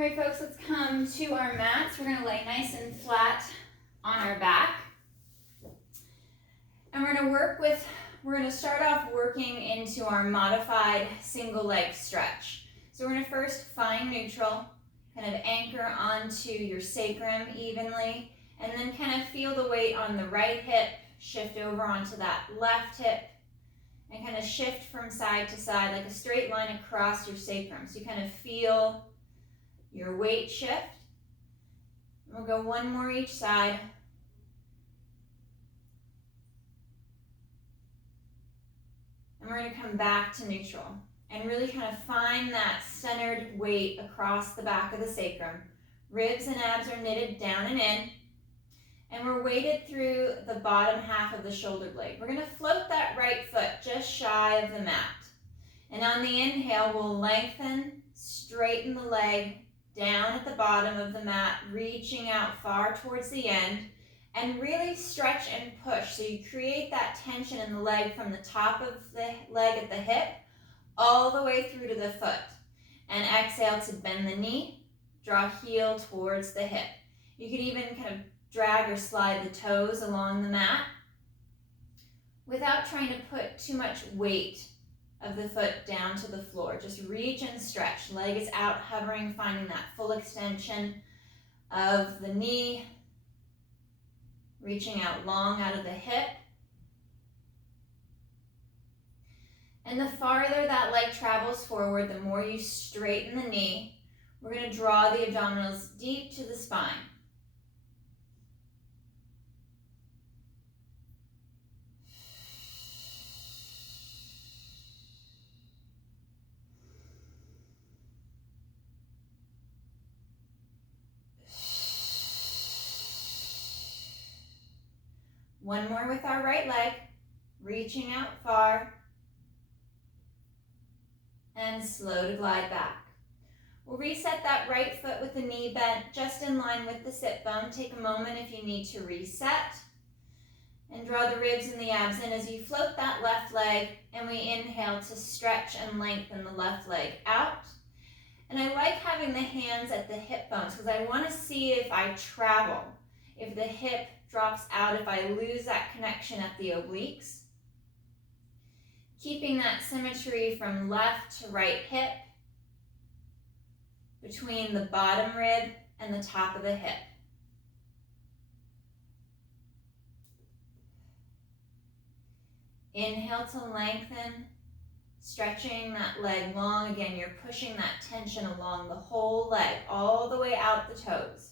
All right, folks, let's come to our mats. We're gonna lay nice and flat on our back. And we're gonna start off working into our modified single leg stretch. So we're gonna first find neutral, kind of anchor onto your sacrum evenly, and then kind of feel the weight on the right hip, shift over onto that left hip, and kind of shift from side to side like a straight line across your sacrum. So you kind of feel your weight shift. We'll go one more each side. And we're going to come back to neutral and really kind of find that centered weight across the back of the sacrum. Ribs and abs are knitted down and in. And we're weighted through the bottom half of the shoulder blade. We're going to float that right foot just shy of the mat. And on the inhale, we'll lengthen, straighten the leg down at the bottom of the mat, reaching out far towards the end, and really stretch and push. So you create that tension in the leg from the top of the leg at the hip all the way through to the foot. And exhale to bend the knee, draw heel towards the hip. You could even kind of drag or slide the toes along the mat without trying to put too much weight of the foot down to the floor. Just reach and stretch. Leg is out, hovering, finding that full extension of the knee, reaching out long out of the hip. And the farther that leg travels forward, the more you straighten the knee. We're going to draw the abdominals deep to the spine. One more with our right leg, reaching out far, and slow to glide back. We'll reset that right foot with the knee bent just in line with the sit bone. Take a moment if you need to reset, and draw the ribs and the abs in as you float that left leg, and we inhale to stretch and lengthen the left leg out. And I like having the hands at the hip bones because I want to see if I travel, if the hip drops out, if I lose that connection at the obliques. Keeping that symmetry from left to right hip, between the bottom rib and the top of the hip. Inhale to lengthen, stretching that leg long. Again, you're pushing that tension along the whole leg, all the way out the toes.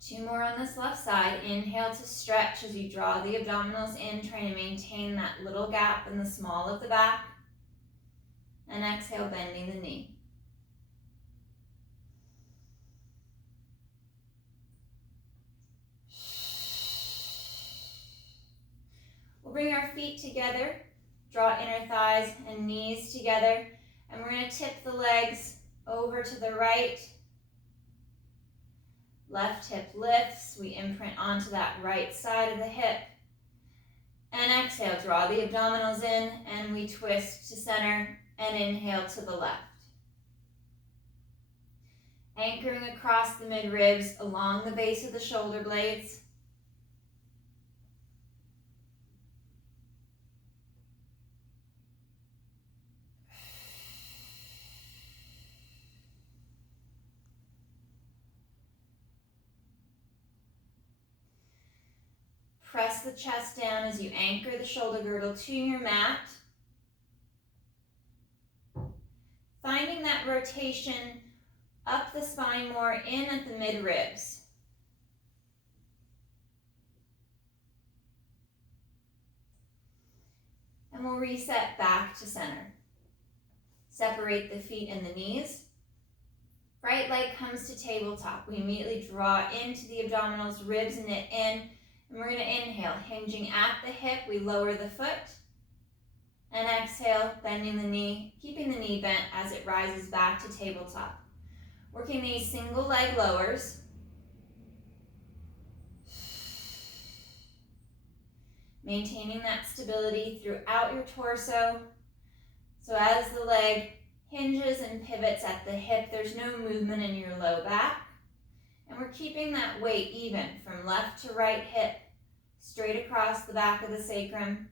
Two more on this left side. Inhale to stretch as you draw the abdominals in, trying to maintain that little gap in the small of the back. And exhale, bending the knee. We'll bring our feet together, draw inner thighs and knees together, and we're going to tip the legs over to the right. Left hip lifts, we imprint onto that right side of the hip. And exhale, draw the abdominals in, and we twist to center and inhale to the left. Anchoring across the mid-ribs along the base of the shoulder blades. Press the chest down as you anchor the shoulder girdle to your mat. Finding that rotation up the spine more, in at the mid-ribs. And we'll reset back to center. Separate the feet and the knees. Right leg comes to tabletop. We immediately draw into the abdominals, ribs knit in. And we're going to inhale, hinging at the hip, we lower the foot. And exhale, bending the knee, keeping the knee bent as it rises back to tabletop. Working these single leg lowers. maintaining that stability throughout your torso. So as the leg hinges and pivots at the hip, there's no movement in your low back. And we're keeping that weight even from left to right hip, straight across the back of the sacrum.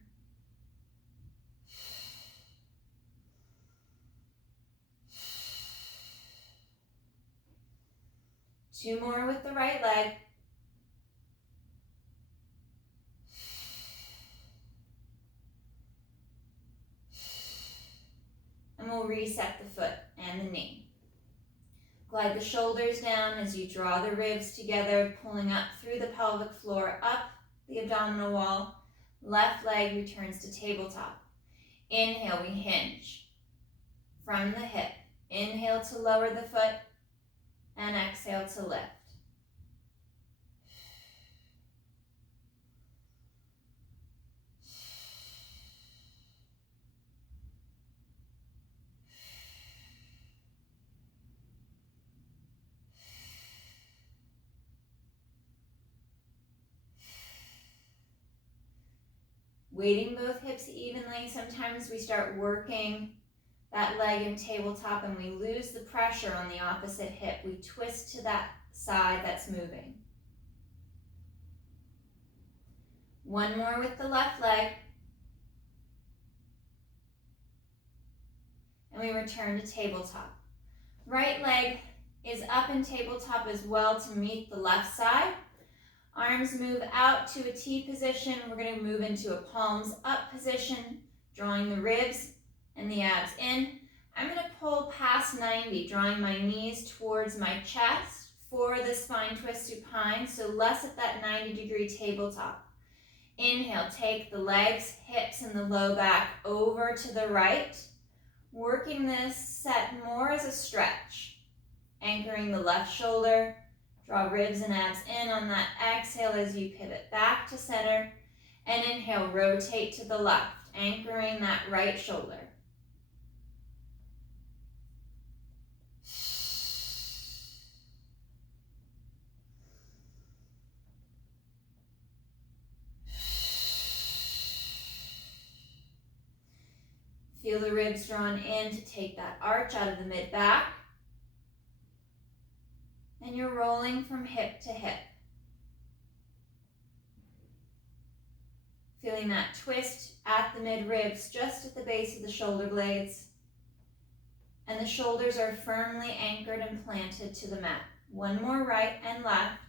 Two more with the right leg. And we'll reset the foot and the knee. Glide the shoulders down as you draw the ribs together, pulling up through the pelvic floor, up the abdominal wall. Left leg returns to tabletop. Inhale, we hinge from the hip. Inhale to lower the foot, and exhale to lift. Weighting both hips evenly. Sometimes we start working that leg in tabletop and we lose the pressure on the opposite hip. We twist to that side that's moving. One more with the left leg. And we return to tabletop. Right leg is up in tabletop as well to meet the left side. Arms move out to a T position. We're going to move into a palms up position, drawing the ribs and the abs in. I'm going to pull past 90, drawing my knees towards my chest for the spine twist supine, so less at that 90-degree tabletop. Inhale, take the legs, hips, and the low back over to the right, working this set more as a stretch. Anchoring the left shoulder, draw ribs and abs in on that exhale as you pivot back to center, and inhale, rotate to the left, anchoring that right shoulder. Feel the ribs drawn in to take that arch out of the mid-back. And you're rolling from hip to hip. Feeling that twist at the mid-ribs, just at the base of the shoulder blades. And the shoulders are firmly anchored and planted to the mat. One more right and left.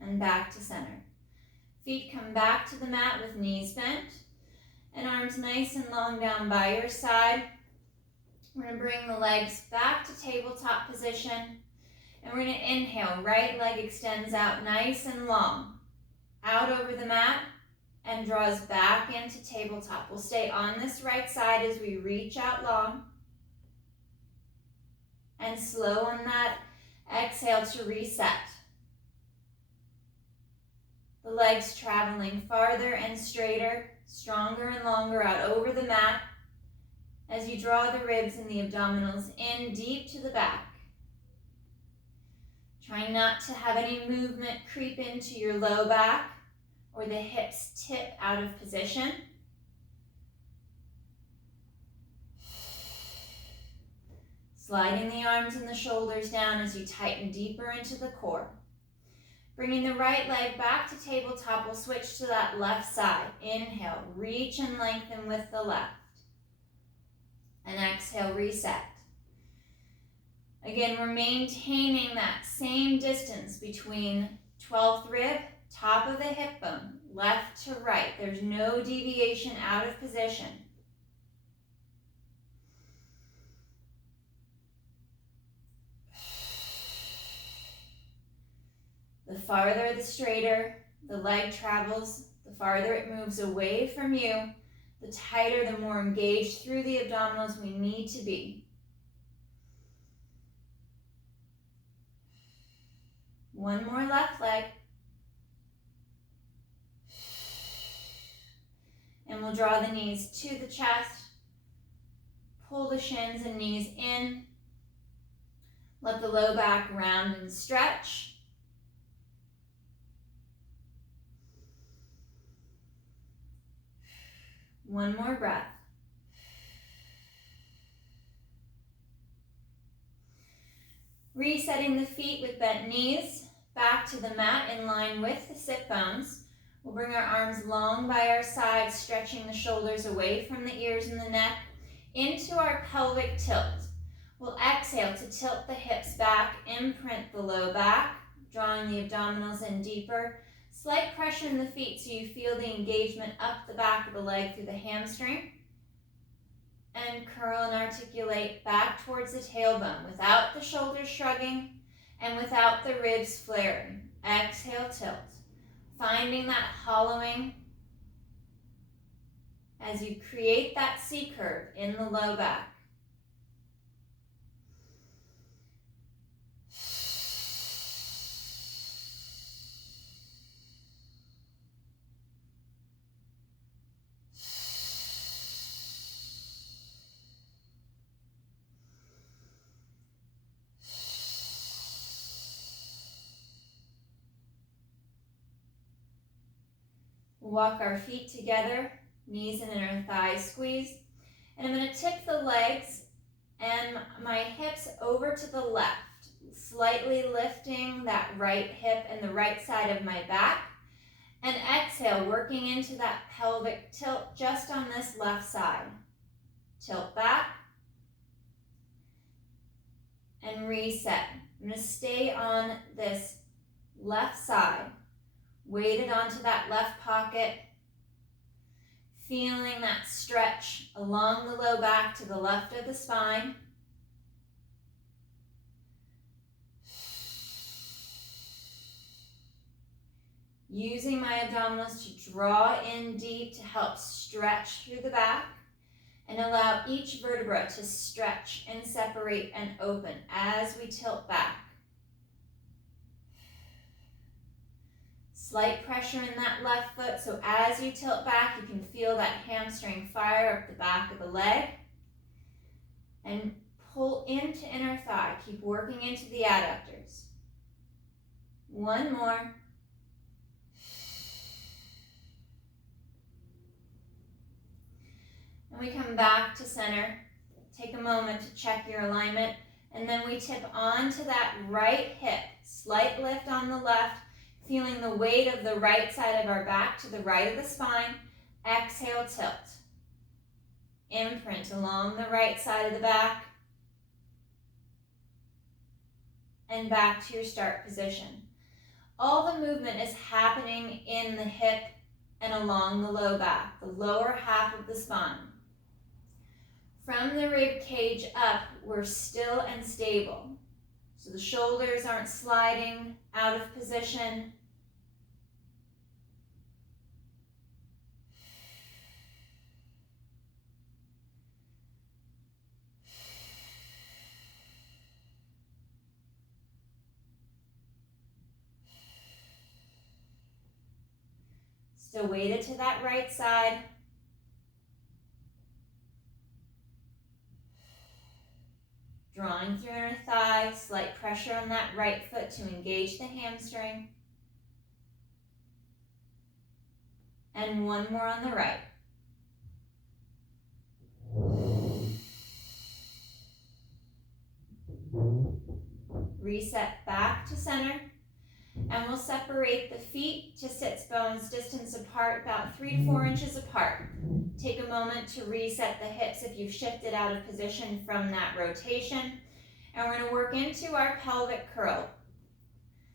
And back to center. Feet come back to the mat with knees bent and arms nice and long down by your side. We're going to bring the legs back to tabletop position, and we're going to inhale. Right leg extends out nice and long, out over the mat, and draws back into tabletop. We'll stay on this right side as we reach out long, and slow on that exhale to reset. The legs traveling farther and straighter, stronger and longer out over the mat as you draw the ribs and the abdominals in deep to the back. Trying not to have any movement creep into your low back or the hips tip out of position. Sliding the arms and the shoulders down as you tighten deeper into the core. Bringing the right leg back to tabletop, we'll switch to that left side. Inhale, reach and lengthen with the left. And exhale, reset. Again, we're maintaining that same distance between 12th rib, top of the hip bone, left to right. There's no deviation out of position. The farther, the straighter the leg travels, the farther it moves away from you, the tighter, the more engaged through the abdominals we need to be. One more left leg. And we'll draw the knees to the chest, pull the shins and knees in. Let the low back round and stretch. One more breath. Resetting the feet with bent knees, back to the mat in line with the sit bones. We'll bring our arms long by our sides, stretching the shoulders away from the ears and the neck into our pelvic tilt. We'll exhale to tilt the hips back, imprint the low back, drawing the abdominals in deeper. Slight pressure in the feet so you feel the engagement up the back of the leg through the hamstring. And curl and articulate back towards the tailbone without the shoulders shrugging and without the ribs flaring. Exhale, tilt. Finding that hollowing as you create that C curve in the low back. Walk our feet together, knees and inner thighs squeeze. And I'm going to tip the legs and my hips over to the left, slightly lifting that right hip and the right side of my back. And exhale, working into that pelvic tilt just on this left side. Tilt back and reset. I'm going to stay on this left side. Weighted onto that left pocket, feeling that stretch along the low back to the left of the spine. Using my abdominals to draw in deep to help stretch through the back and allow each vertebra to stretch and separate and open as we tilt back. Slight pressure in that left foot, so as you tilt back, you can feel that hamstring fire up the back of the leg. And pull into inner thigh. Keep working into the adductors. One more. And we come back to center. Take a moment to check your alignment. And then we tip onto that right hip. Slight lift on the left. Feeling the weight of the right side of our back to the right of the spine. Exhale, tilt. Imprint along the right side of the back. And back to your start position. All the movement is happening in the hip and along the low back, the lower half of the spine. From the rib cage up, we're still and stable. So the shoulders aren't sliding out of position. Still weighted to that right side. Drawing through inner thigh, slight pressure on that right foot to engage the hamstring. And one more on the right. Reset back to center. And we'll separate the feet to sits bones distance apart, about 3 to 4 inches apart. Take a moment to reset the hips if you've shifted out of position from that rotation. And we're going to work into our pelvic curl.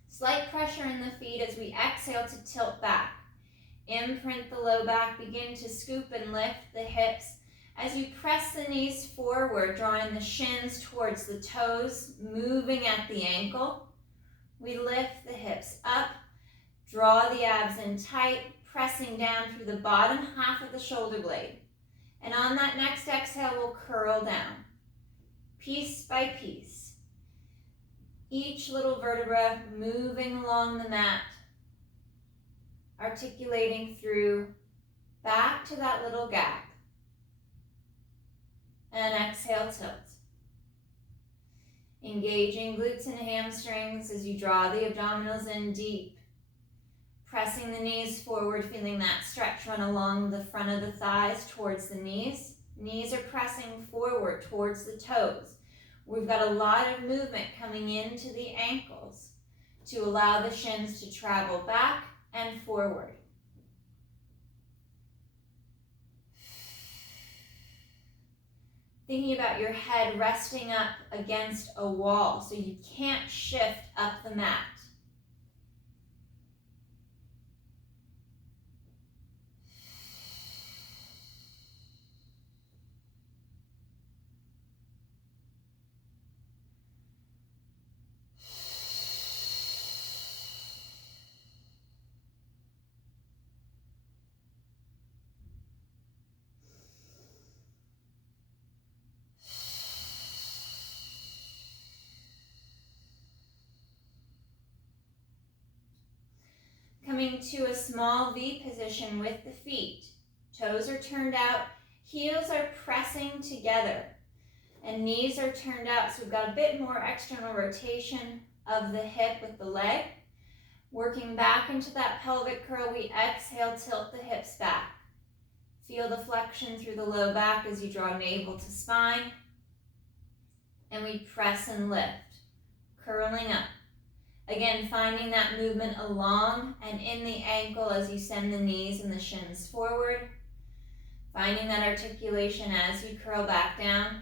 Slight pressure in the feet as we exhale to tilt back. Imprint the low back, begin to scoop and lift the hips. As you press the knees forward, drawing the shins towards the toes, moving at the ankle. We lift the hips up, draw the abs in tight, pressing down through the bottom half of the shoulder blade. And on that next exhale, we'll curl down, piece by piece. Each little vertebra moving along the mat, articulating through back to that little gap. And exhale. engaging glutes and hamstrings as you draw the abdominals in deep. Pressing the knees forward, feeling that stretch run along the front of the thighs towards the knees. Knees are pressing forward towards the toes. We've got a lot of movement coming into the ankles to allow the shins to travel back and forward. Thinking about your head resting up against a wall so you can't shift up the mat. Coming to a small V position with the feet. Toes are turned out, heels are pressing together, and knees are turned out, so we've got a bit more external rotation of the hip with the leg. Working back into that pelvic curl, we exhale, tilt the hips back. Feel the flexion through the low back as you draw navel to spine, and we press and lift, curling up. Again, finding that movement along and in the ankle as you send the knees and the shins forward. Finding that articulation as you curl back down.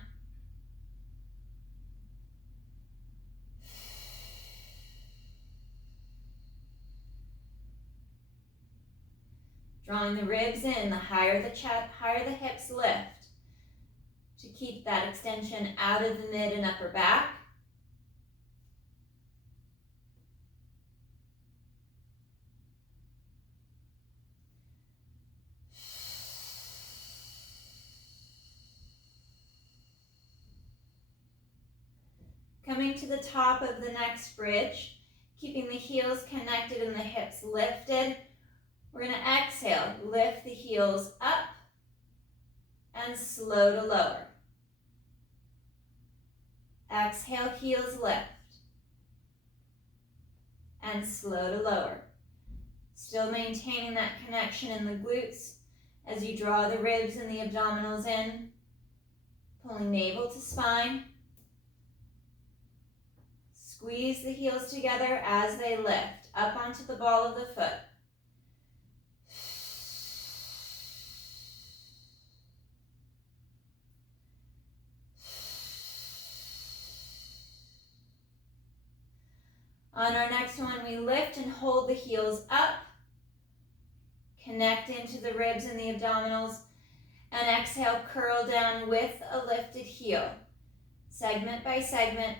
Drawing the ribs in, the higher the chest, higher the hips lift to keep that extension out of the mid and upper back. Coming to the top of the next bridge, keeping the heels connected and the hips lifted. We're going to exhale, lift the heels up and slow to lower. Exhale, heels lift and slow to lower. Still maintaining that connection in the glutes as you draw the ribs and the abdominals in, pulling navel to spine. Squeeze the heels together as they lift up onto the ball of the foot. On our next one, we lift and hold the heels up, connect into the ribs and the abdominals, and exhale, curl down with a lifted heel. Segment by segment,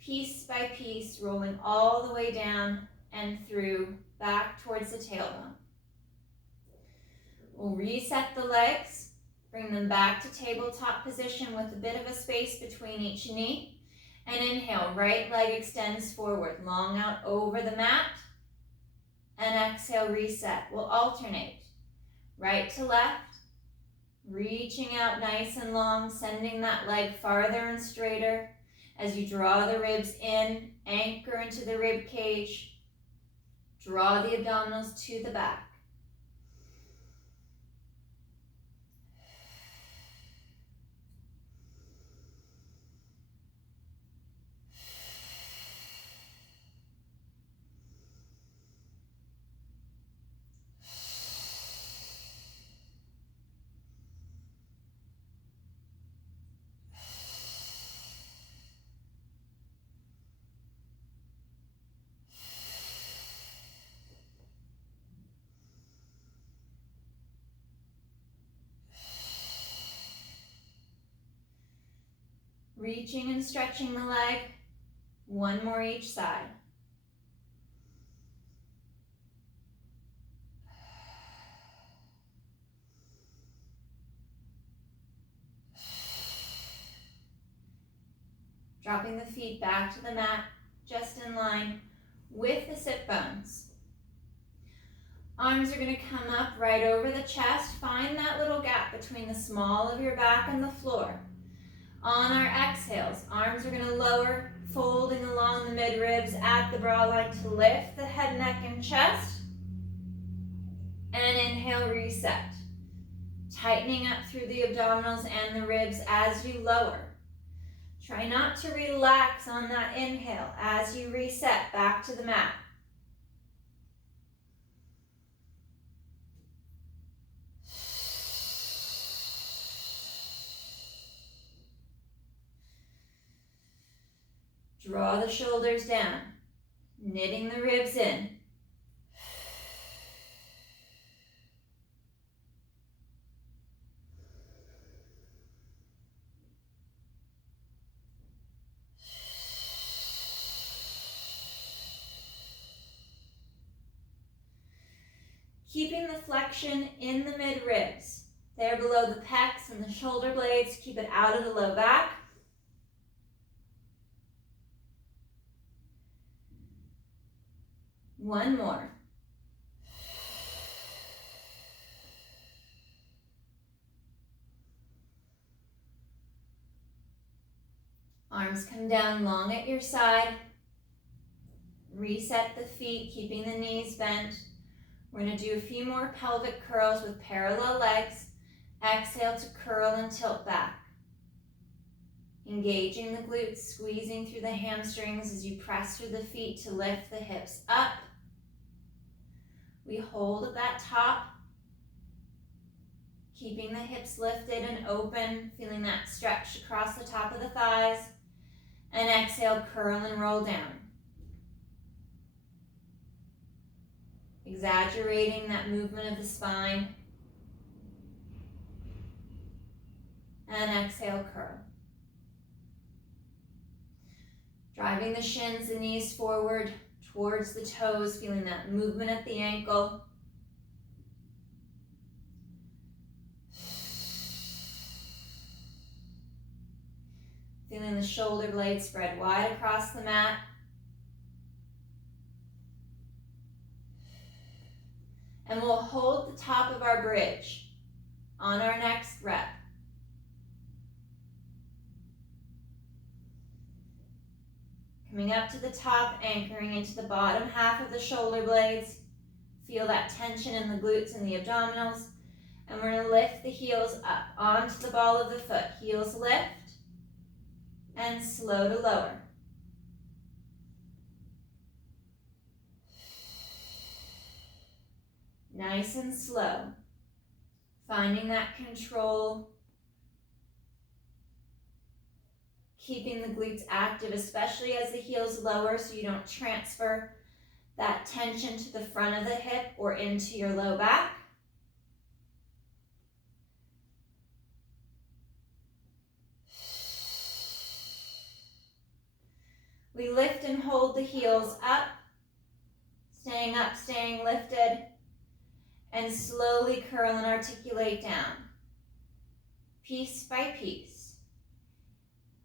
piece by piece, rolling all the way down and through, back towards the tailbone. We'll reset the legs, bring them back to tabletop position with a bit of a space between each knee. And inhale, right leg extends forward, long out over the mat. And exhale, reset. We'll alternate. Right to left, reaching out nice and long, sending that leg farther and straighter. As you draw the ribs in, anchor into the rib cage, draw the abdominals to the back. Reaching and stretching the leg, one more each side. Dropping the feet back to the mat, just in line with the sit bones. Arms are going to come up right over the chest. Find that little gap between the small of your back and the floor. On our exhales, arms are going to lower, folding along the mid-ribs at the brow line to lift the head, neck, and chest. And inhale, reset. Tightening up through the abdominals and the ribs as you lower. Try not to relax on that inhale as you reset back to the mat. Draw the shoulders down, knitting the ribs in. Keeping the flexion in the mid-ribs. There below the pecs and the shoulder blades. Keep it out of the low back. One more. Arms come down long at your side. Reset the feet, keeping the knees bent. We're going to do a few more pelvic curls with parallel legs. Exhale to curl and tilt back. Engaging the glutes, squeezing through the hamstrings as you press through the feet to lift the hips up. We hold at that top, keeping the hips lifted and open, feeling that stretch across the top of the thighs. And exhale, curl and roll down. Exaggerating that movement of the spine. And exhale, curl. Driving the shins and knees forward towards the toes, feeling that movement at the ankle. Feeling the shoulder blades spread wide across the mat. And we'll hold the top of our bridge on our next rep. Coming up to the top, anchoring into the bottom half of the shoulder blades. Feel that tension in the glutes and the abdominals. And we're going to lift the heels up onto the ball of the foot. Heels lift and slow to lower. Nice and slow. Finding that control. Keeping the glutes active, especially as the heels lower so you don't transfer that tension to the front of the hip or into your low back. We lift and hold the heels up, staying lifted, and slowly curl and articulate down, piece by piece.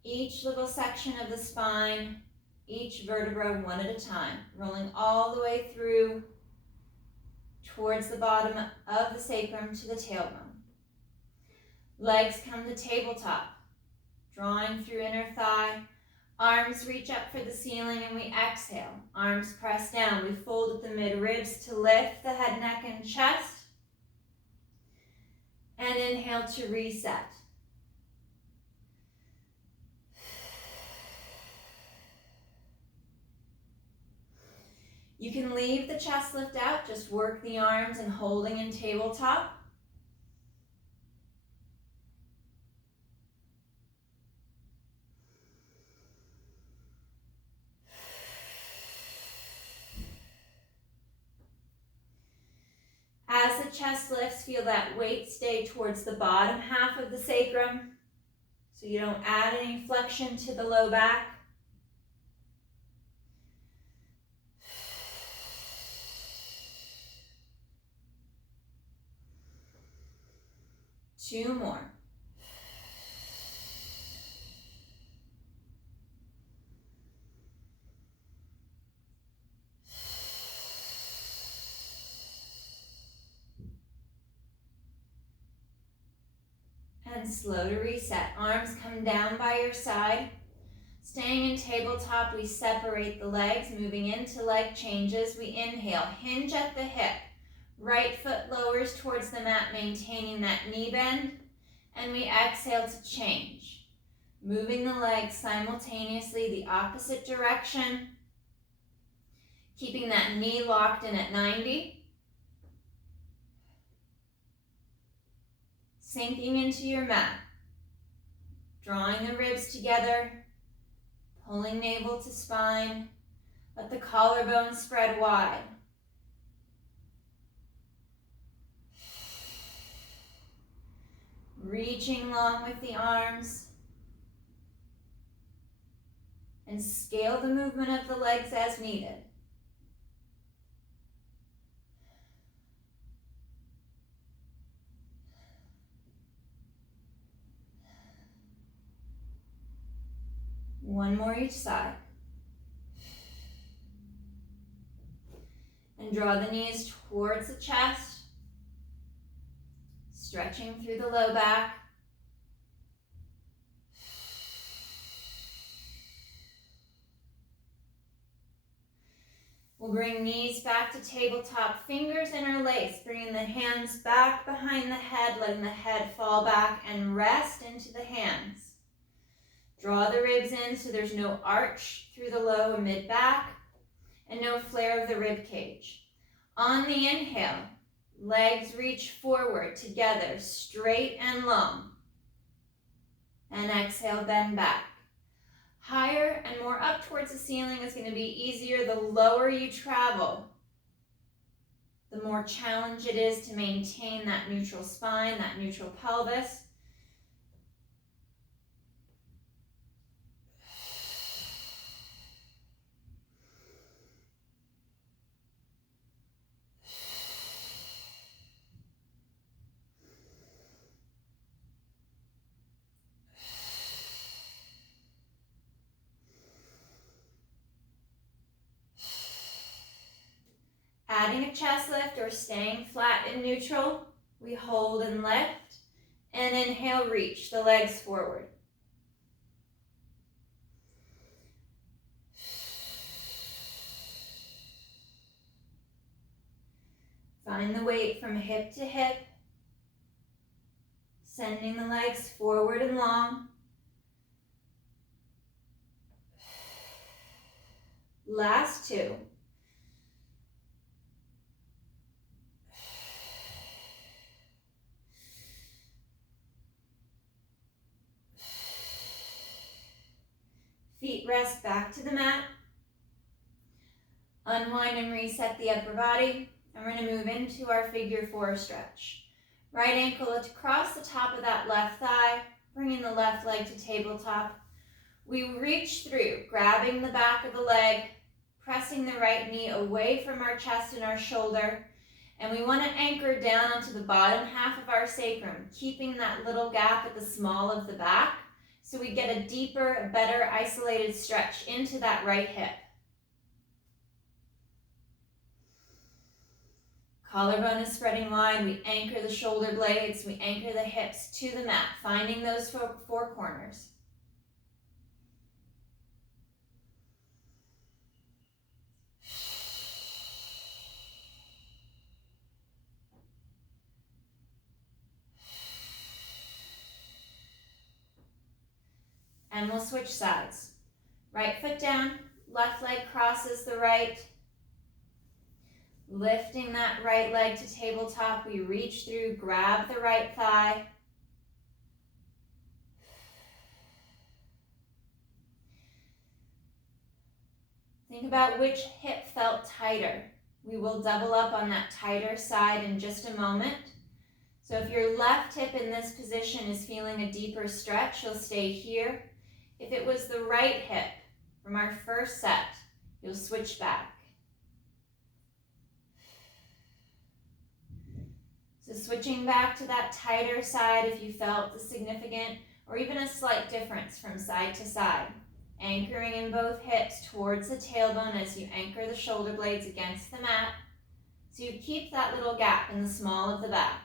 Each little section of the spine, each vertebra one at a time, rolling all the way through towards the bottom of the sacrum to the tailbone. Legs come to tabletop, drawing through inner thigh. Arms reach up for the ceiling and we exhale. Arms press down. We fold at the mid-ribs to lift the head, neck, and chest. And inhale to reset. You can leave the chest lift out, just work the arms and holding in tabletop. As the chest lifts, feel that weight stay towards the bottom half of the sacrum, so you don't add any flexion to the low back. Two more. And and slow to reset. Arms come down by your side. Staying in tabletop, we separate the legs, moving into leg changes. We inhale, hinge at the hip. Right foot lowers towards the mat, maintaining that knee bend. And we exhale to change. Moving the legs simultaneously the opposite direction. Keeping that knee locked in at 90. Sinking into your mat. Drawing the ribs together. Pulling navel to spine. Let the collarbone spread wide. Reaching long with the arms. And scale the movement of the legs as needed. One more each side. And draw the knees towards the chest. Stretching through the low back. We'll bring knees back to tabletop, fingers interlaced, bringing the hands back behind the head, letting the head fall back and rest into the hands. Draw the ribs in so there's no arch through the low and mid back and no flare of the rib cage. On the inhale, legs reach forward together, straight and long. And exhale, bend back. Higher and more up towards the ceiling is going to be easier. The lower you travel, the more challenge it is to maintain that neutral spine, that neutral pelvis. Adding a chest lift or staying flat and neutral, we hold and lift, and inhale, reach the legs forward. Find the weight from hip to hip, sending the legs forward and long. Last two. Feet rest back to the mat. Unwind and reset the upper body. And we're going to move into our figure four stretch. Right ankle across the top of that left thigh, bringing the left leg to tabletop. We reach through, grabbing the back of the leg, pressing the right knee away from our chest and our shoulder. And we want to anchor down onto the bottom half of our sacrum, keeping that little gap at the small of the back. So we get a deeper, better isolated stretch into that right hip. Collarbone is spreading wide. We anchor the shoulder blades. We anchor the hips to the mat, finding those four corners. And we'll switch sides. Right foot down, left leg crosses the right. Lifting that right leg to tabletop, we reach through, grab the right thigh. Think about which hip felt tighter. We will double up on that tighter side in just a moment. So if your left hip in this position is feeling a deeper stretch, you'll stay here. If it was the right hip from our first set, you'll switch back. So switching back to that tighter side if you felt the significant or even a slight difference from side to side. Anchoring in both hips towards the tailbone as you anchor the shoulder blades against the mat. So you keep that little gap in the small of the back.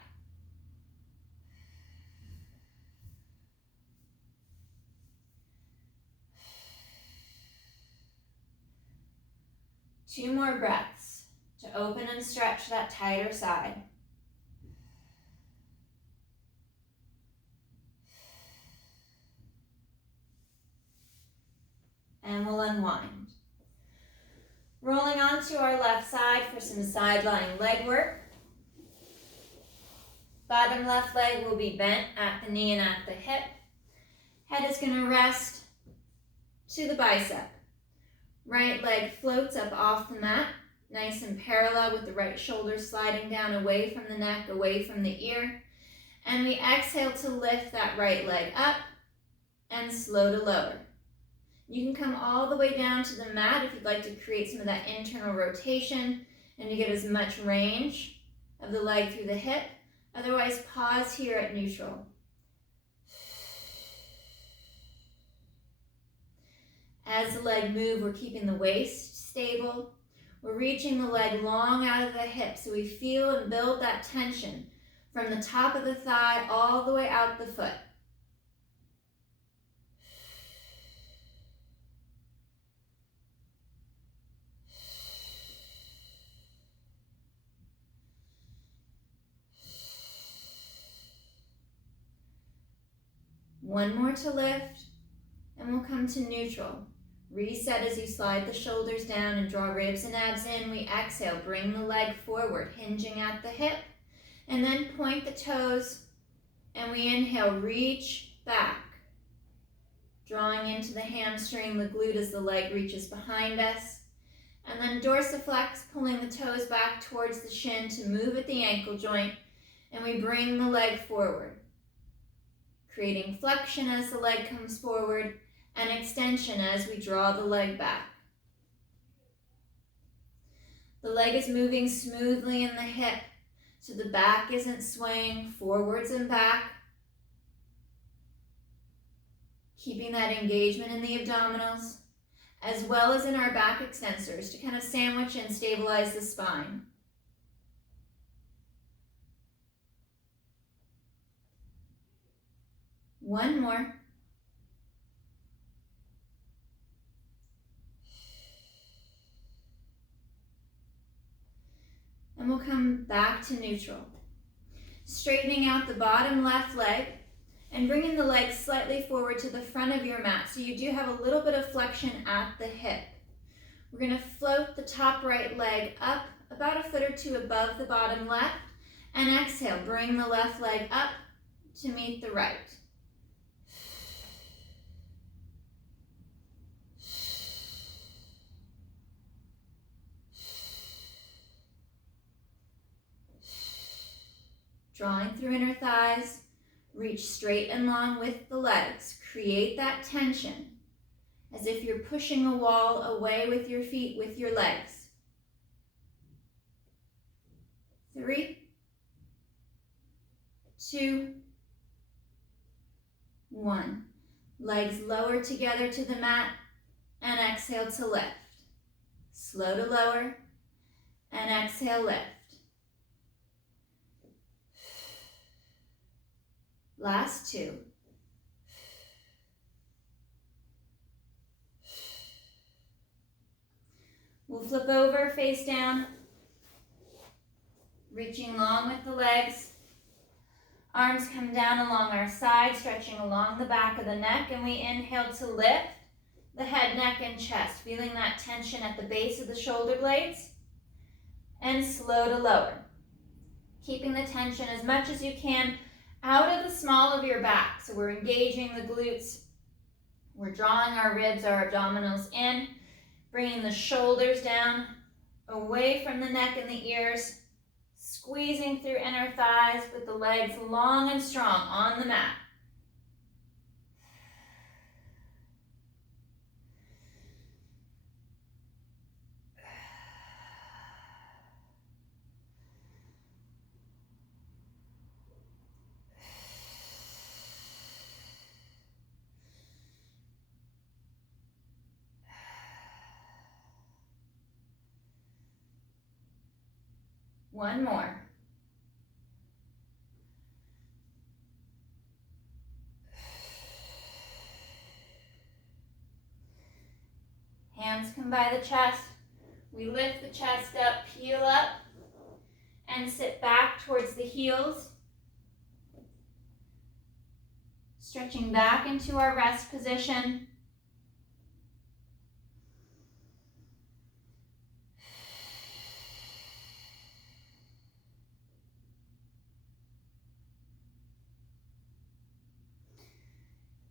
2 more breaths to open and stretch that tighter side. And we'll unwind. Rolling onto our left side for some side lying leg work. Bottom left leg will be bent at the knee and at the hip. Head is going to rest to the bicep. Right leg floats up off the mat, nice and parallel with the right shoulder sliding down away from the neck, away from the ear. And we exhale to lift that right leg up and slow to lower. You can come all the way down to the mat if you'd like to create some of that internal rotation and to get as much range of the leg through the hip. Otherwise, pause here at neutral. As the leg moves, we're keeping the waist stable. We're reaching the leg long out of the hip so we feel and build that tension from the top of the thigh all the way out the foot. One more to lift, and we'll come to neutral. Reset as you slide the shoulders down and draw ribs and abs in. We exhale, bring the leg forward, hinging at the hip, and then point the toes, and we inhale, reach back, drawing into the hamstring, the glute as the leg reaches behind us, and then dorsiflex, pulling the toes back towards the shin to move at the ankle joint, and we bring the leg forward, creating flexion as the leg comes forward and extension as we draw the leg back. The leg is moving smoothly in the hip, so the back isn't swaying forwards and back. Keeping that engagement in the abdominals, as well as in our back extensors to kind of sandwich and stabilize the spine. One more. And we'll come back to neutral. Straightening out the bottom left leg and bringing the leg slightly forward to the front of your mat so you do have a little bit of flexion at the hip. We're going to float the top right leg up about a foot or two above the bottom left and exhale, bring the left leg up to meet the right. Drawing through inner thighs, reach straight and long with the legs. Create that tension as if you're pushing a wall away with your feet, with your legs. 3, 2, 1. Legs lower together to the mat and exhale to lift. Slow to lower and exhale, lift. Last 2. We'll flip over, face down, reaching long with the legs. Arms come down along our side, stretching along the back of the neck, and we inhale to lift the head, neck, and chest, feeling that tension at the base of the shoulder blades, and slow to lower. Keeping the tension as much as you can out of the small of your back. So we're engaging the glutes. We're drawing our ribs, our abdominals in, bringing the shoulders down, away from the neck and the ears, squeezing through inner thighs with the legs long and strong on the mat. One more. Hands come by the chest. We lift the chest up, peel up, and sit back towards the heels. Stretching back into our rest position.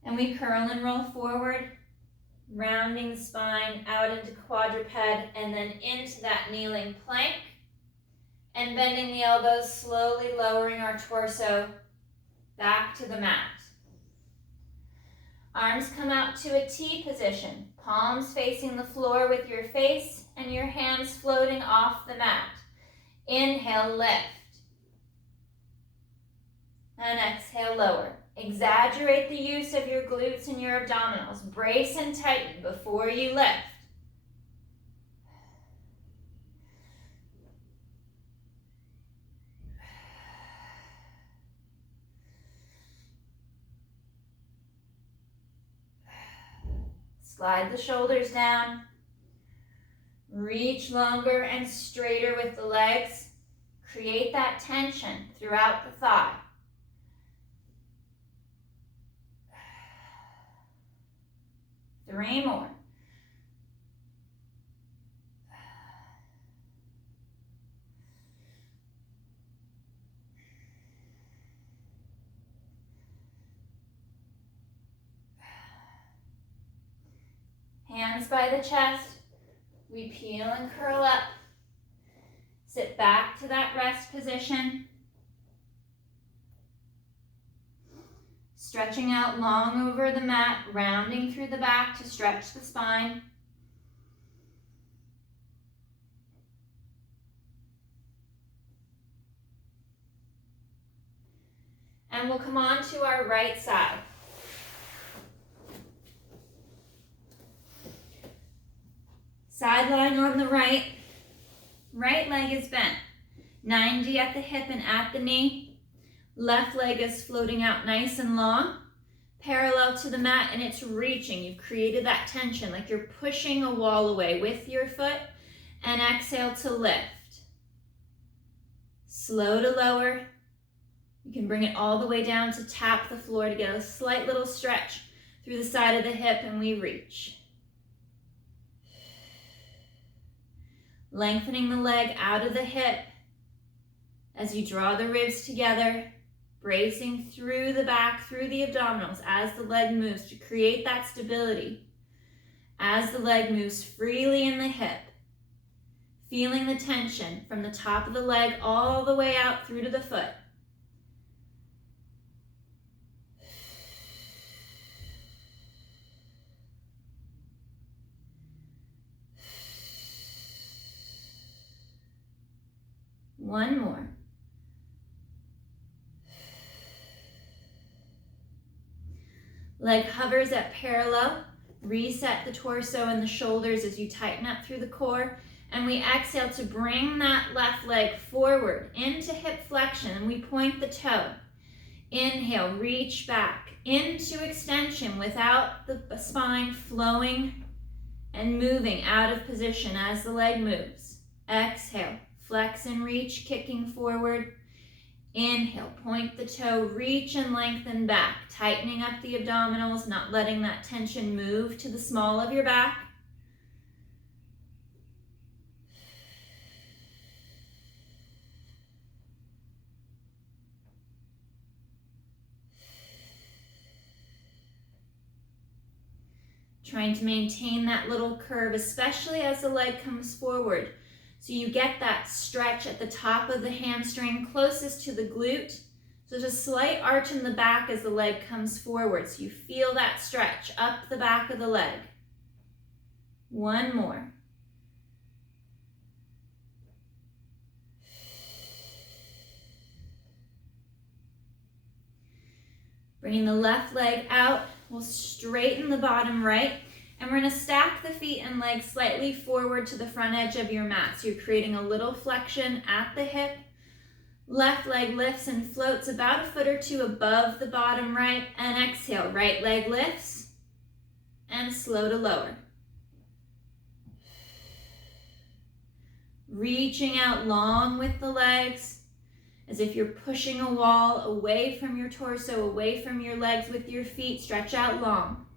And we curl and roll forward, rounding the spine out into quadruped and then into that kneeling plank. And bending the elbows, slowly lowering our torso back to the mat. Arms come out to a T position, palms facing the floor with your face and your hands floating off the mat. Inhale, lift. And exhale, lower. Exaggerate the use of your glutes and your abdominals. Brace and tighten before you lift. Slide the shoulders down. Reach longer and straighter with the legs. Create that tension throughout the thigh. Three more. Hands by the chest. We peel and curl up. Sit back to that rest position. Stretching out long over the mat, rounding through the back to stretch the spine. And we'll come on to our right side. Sideline on the right. Right leg is bent. 90 at the hip and at the knee. Left leg is floating out nice and long, parallel to the mat, and it's reaching. You've created that tension, like you're pushing a wall away with your foot. And exhale to lift. Slow to lower. You can bring it all the way down to tap the floor to get a slight little stretch through the side of the hip, and we reach. Lengthening the leg out of the hip as you draw the ribs together, bracing through the back, through the abdominals as the leg moves to create that stability. As the leg moves freely in the hip, feeling the tension from the top of the leg all the way out through to the foot. One more. Leg hovers at parallel. Reset the torso and the shoulders as you tighten up through the core. And we exhale to bring that left leg forward into hip flexion. And we point the toe. Inhale, reach back into extension without the spine flowing and moving out of position as the leg moves. Exhale. Flex and reach, kicking forward. Inhale, point the toe, reach and lengthen back, tightening up the abdominals, not letting that tension move to the small of your back. Trying to maintain that little curve, especially as the leg comes forward. So you get that stretch at the top of the hamstring closest to the glute. So there's a slight arch in the back as the leg comes forward. So you feel that stretch up the back of the leg. One more. Bringing the left leg out, we'll straighten the bottom right. And we're going to stack the feet and legs slightly forward to the front edge of your mat. So you're creating a little flexion at the hip. Left leg lifts and floats about a foot or two above the bottom right. And exhale, right leg lifts and slow to lower. Reaching out long with the legs, as if you're pushing a wall away from your torso, away from your legs with your feet. Stretch out long.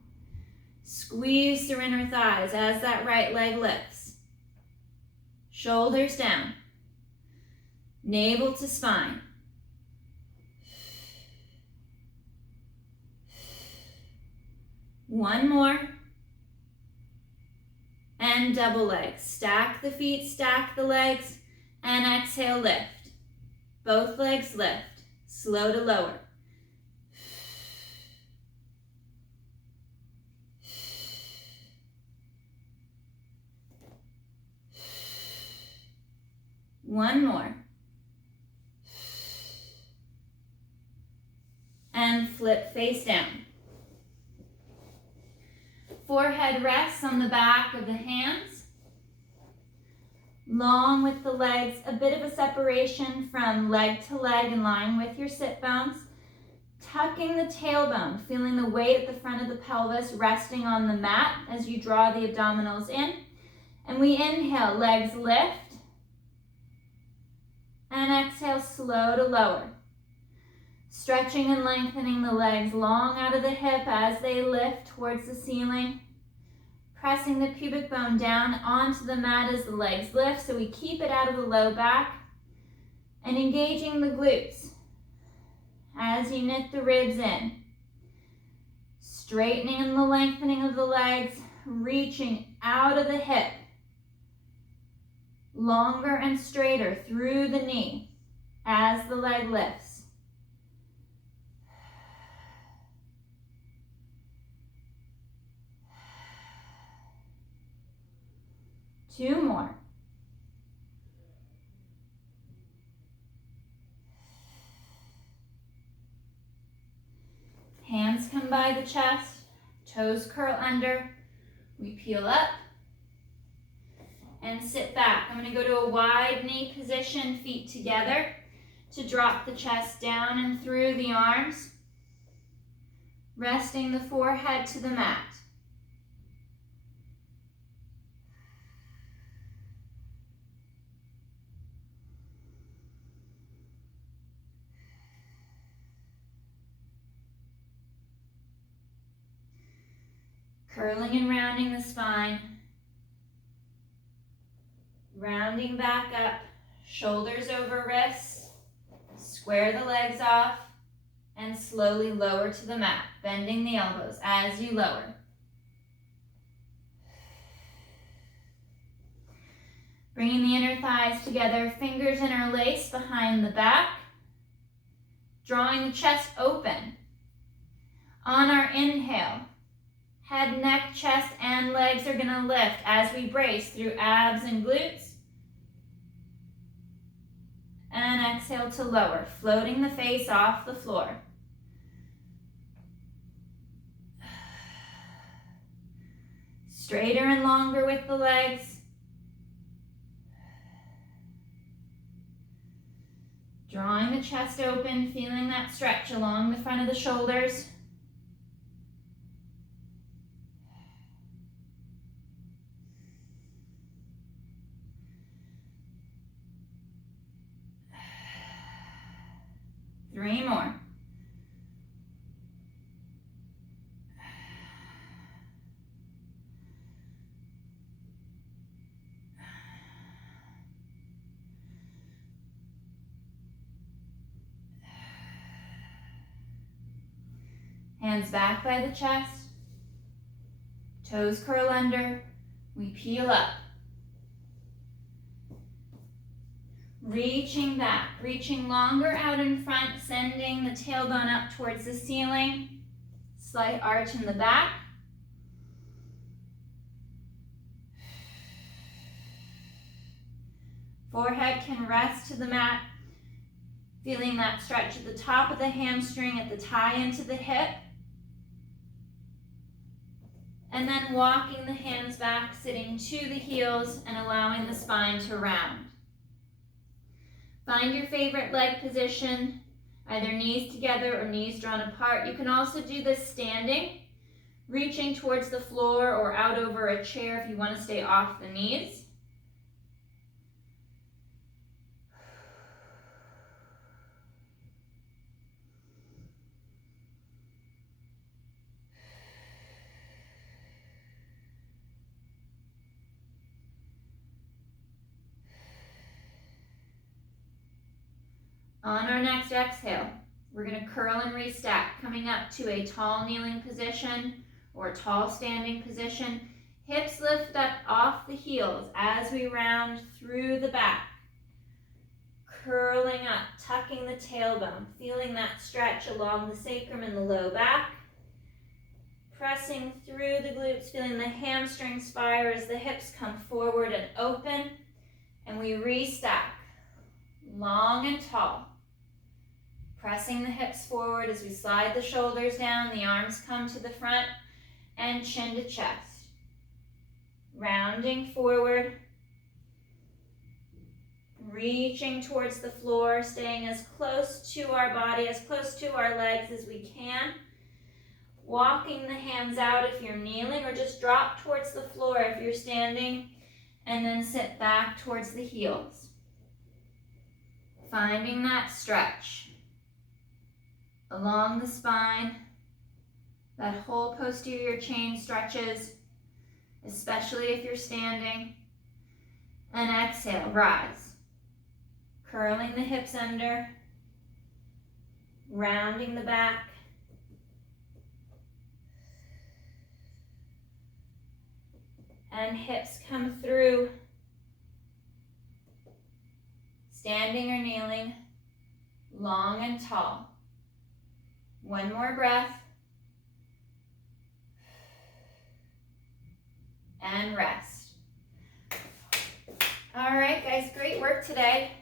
Squeeze through inner thighs as that right leg lifts. Shoulders down. Navel to spine. One more. And double legs. Stack the feet, stack the legs, and exhale, lift. Both legs lift. Slow to lower. One more. And flip face down. Forehead rests on the back of the hands. Long with the legs, a bit of a separation from leg to leg in line with your sit bones. Tucking the tailbone, feeling the weight at the front of the pelvis resting on the mat as you draw the abdominals in. And we inhale, legs lift. And exhale, slow to lower. Stretching and lengthening the legs long out of the hip as they lift towards the ceiling. Pressing the pubic bone down onto the mat as the legs lift, so we keep it out of the low back. And engaging the glutes as you knit the ribs in. Straightening and the lengthening of the legs, reaching out of the hip. Longer and straighter through the knee as the leg lifts. Two more. Hands come by the chest, toes curl under. We peel up and sit back. I'm going to go to a wide knee position, feet together, to drop the chest down and through the arms, resting the forehead to the mat. Curling and rounding the spine. Rounding back up, shoulders over wrists. Square the legs off and slowly lower to the mat, bending the elbows as you lower. Bringing the inner thighs together, fingers interlaced behind the back. Drawing the chest open. On our inhale, head, neck, chest, and legs are going to lift as we brace through abs and glutes. And exhale to lower, floating the face off the floor. Straighter and longer with the legs. Drawing the chest open, feeling that stretch along the front of the shoulders. Three more. Hands back by the chest. Toes curl under. We peel up. Reaching back, reaching longer out in front, sending the tailbone up towards the ceiling. Slight arch in the back. Forehead can rest to the mat. Feeling that stretch at the top of the hamstring, at the tie into the hip. And then walking the hands back, sitting to the heels and allowing the spine to round. Find your favorite leg position, either knees together or knees drawn apart. You can also do this standing, reaching towards the floor or out over a chair if you want to stay off the knees. On our next exhale, we're going to curl and restack, coming up to a tall kneeling position or tall standing position. Hips lift up off the heels as we round through the back. Curling up, tucking the tailbone, feeling that stretch along the sacrum and the low back. Pressing through the glutes, feeling the hamstrings fire as the hips come forward and open. And we restack, long and tall. Pressing the hips forward as we slide the shoulders down, the arms come to the front, and chin to chest. Rounding forward, reaching towards the floor, staying as close to our body, as close to our legs as we can. Walking the hands out if you're kneeling, or just drop towards the floor if you're standing, and then sit back towards the heels. Finding that stretch along the spine. That whole posterior chain stretches, especially if you're standing. And exhale, rise. Curling the hips under, rounding the back. And hips come through, standing or kneeling, long and tall. One more breath. And rest. All right, guys, great work today.